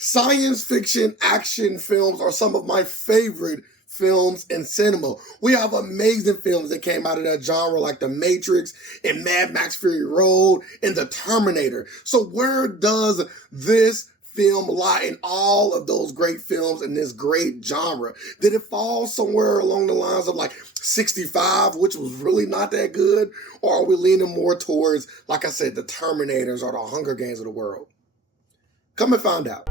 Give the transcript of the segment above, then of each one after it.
Science fiction action films are some of my favorite films in cinema. We have amazing films that came out of that genre like The Matrix and Mad Max Fury Road and The Terminator. So where does this film lie in all of those great films in this great genre? Did it fall somewhere along the lines of like 65, which was really not that good? Or are we leaning more towards, like I said, the Terminators or the Hunger Games of the world? Come and find out.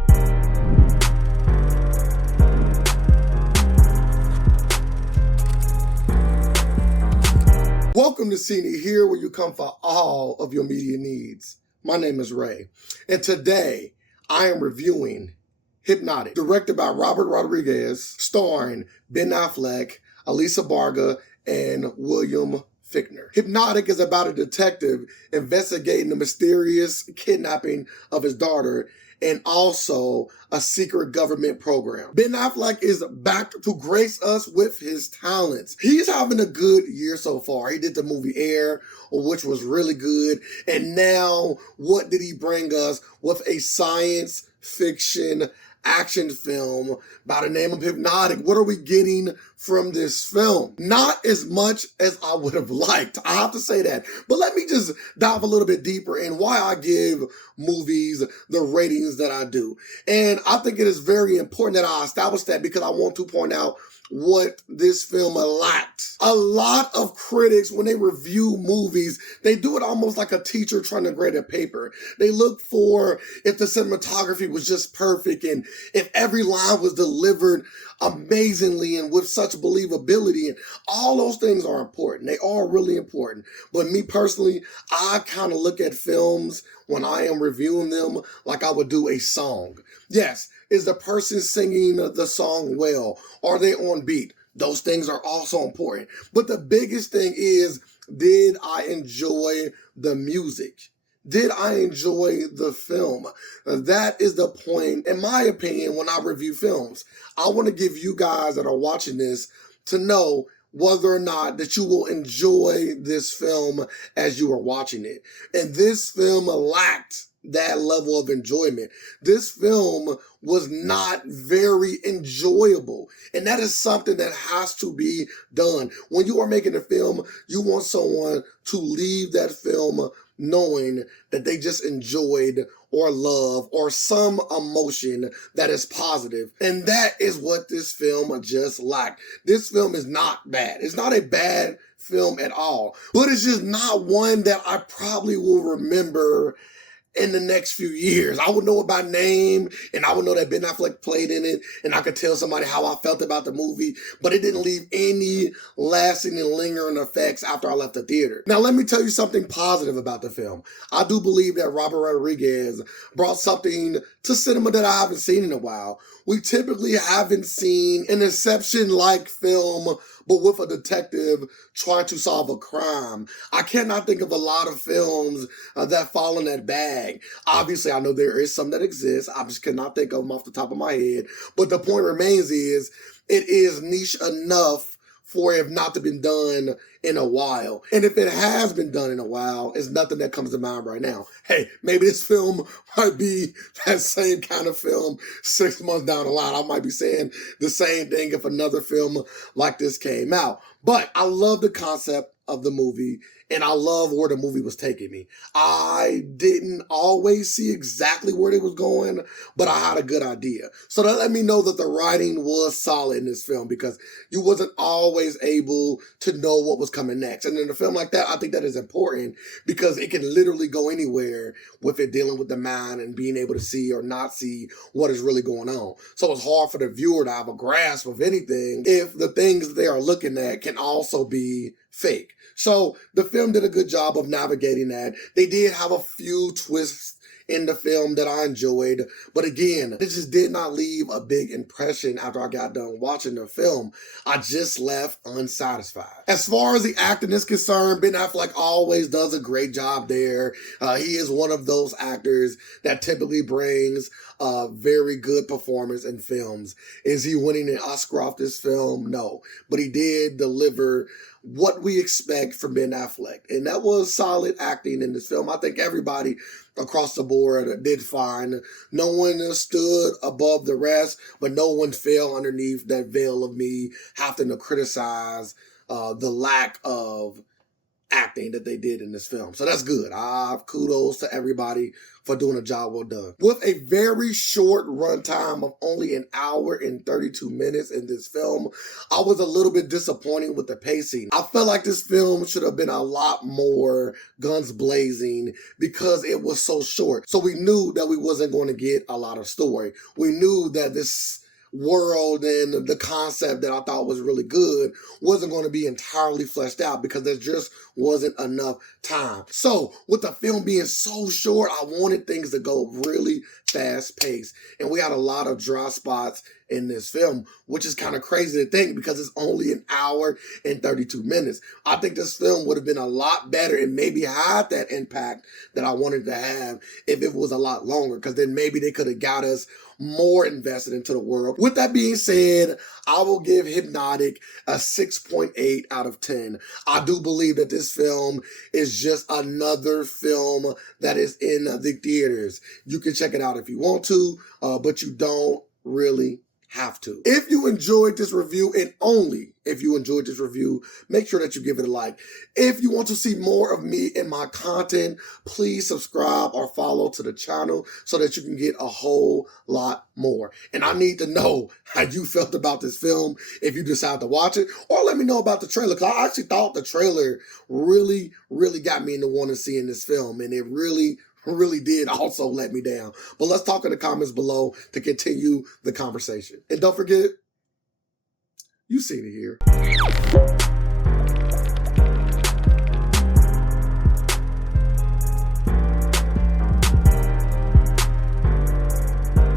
Welcome to Cine, here where you come for all of your media needs. My name is Ray, and today I am reviewing Hypnotic, directed by Robert Rodriguez, starring Ben Affleck, Elisa Barga, and William Fichtner. Hypnotic is about a detective investigating the mysterious kidnapping of his daughter and also a secret government program. Ben Affleck is back to grace us with his talents. He's having a good year so far. He did the movie Air, which was really good. And now, what did he bring us with a science fiction action film by the name of Hypnotic? What are we getting from this film? Not as much as I would have liked. I have to say that. But let me just dive a little bit deeper in why I give movies the ratings that I do. And I think it is very important that I establish that because I want to point out what this film lacked. A lot of critics, when they review movies, they do it almost like a teacher trying to grade a paper. They look for if the cinematography was just perfect and if every line was delivered amazingly and with such believability, and all those things are important. They are really important. But me personally, I kind of look at films when I am reviewing them like I would do a song. Yes, is the person singing the song well? Are they on beat? Those things are also important. But the biggest thing is, did I enjoy the music? Did I enjoy the film? That is the point, in my opinion, when I review films. I want to give you guys that are watching this to know whether or not that you will enjoy this film as you are watching it. And this film lacked that level of enjoyment. This film was not very enjoyable. And that is something that has to be done. When you are making a film, you want someone to leave that film knowing that they just enjoyed or love or some emotion that is positive. And that is what this film just lacked. This film is not bad. It's not a bad film at all, but it's just not one that I probably will remember in the next few years. I would know it by name, and I would know that Ben Affleck played in it, and I could tell somebody how I felt about the movie, but it didn't leave any lasting and lingering effects after I left the theater. Now, let me tell you something positive about the film. I do believe that Robert Rodriguez brought something to cinema that I haven't seen in a while. We typically haven't seen an Inception-like film, but with a detective trying to solve a crime. I cannot think of a lot of films that fall in that bag. Obviously, I know there is some that exist. I just cannot think of them off the top of my head. But the point remains is, it is niche enough for it not to been done in a while. And if it has been done in a while, it's nothing that comes to mind right now. Hey, maybe this film might be that same kind of film 6 months down the line. I might be saying the same thing if another film like this came out. But I love the concept of the movie, and I love where the movie was taking me. I didn't always see exactly where it was going, but I had a good idea. So that let me know that the writing was solid in this film, because you wasn't always able to know what was coming next. And in a film like that, I think that is important because it can literally go anywhere with it dealing with the mind and being able to see or not see what is really going on. So it's hard for the viewer to have a grasp of anything if the things they are looking at can also be fake. So the film did a good job of navigating that. They did have a few twists in the film that I enjoyed, but again, it just did not leave a big impression after I got done watching the film. I just left unsatisfied. As far as the acting is concerned, Ben Affleck always does a great job there. He is one of those actors that typically brings a very good performance in films. Is he winning an Oscar off this film? No, but he did deliver what we expect from Ben Affleck. And that was solid acting in this film. I think everybody across the board did fine. No one stood above the rest, but no one fell underneath that veil of me having to criticize the lack of acting that they did in this film. So that's good. Kudos to everybody for doing a job well done. With a very short runtime of only an hour and 32 minutes in this film, I was a little bit disappointed with the pacing. I felt like this film should have been a lot more guns blazing because it was so short. So we knew that we wasn't going to get a lot of story. We knew that this world and the concept that I thought was really good wasn't going to be entirely fleshed out because there just wasn't enough time. So with the film being so short, I wanted things to go really fast paced. And we had a lot of dry spots in this film, which is kind of crazy to think because it's only an hour and 32 minutes. I think this film would have been a lot better and maybe had that impact that I wanted to have if it was a lot longer, because then maybe they could have got us more invested into the world. With that being said, I will give Hypnotic a 6.8 out of 10. I do believe that this film is just another film that is in the theaters. You can check it out if you want to, but you don't really have to. If you enjoyed this review, and only if you enjoyed this review, make sure that you give it a like. If you want to see more of me and my content, please subscribe or follow to the channel so that you can get a whole lot more. And I need to know how you felt about this film if you decide to watch it, or let me know about the trailer, because I actually thought the trailer really got me into wanting to see in this film, and it really did also let me down. But let's talk in the comments below to continue the conversation. And don't forget, you seen it here.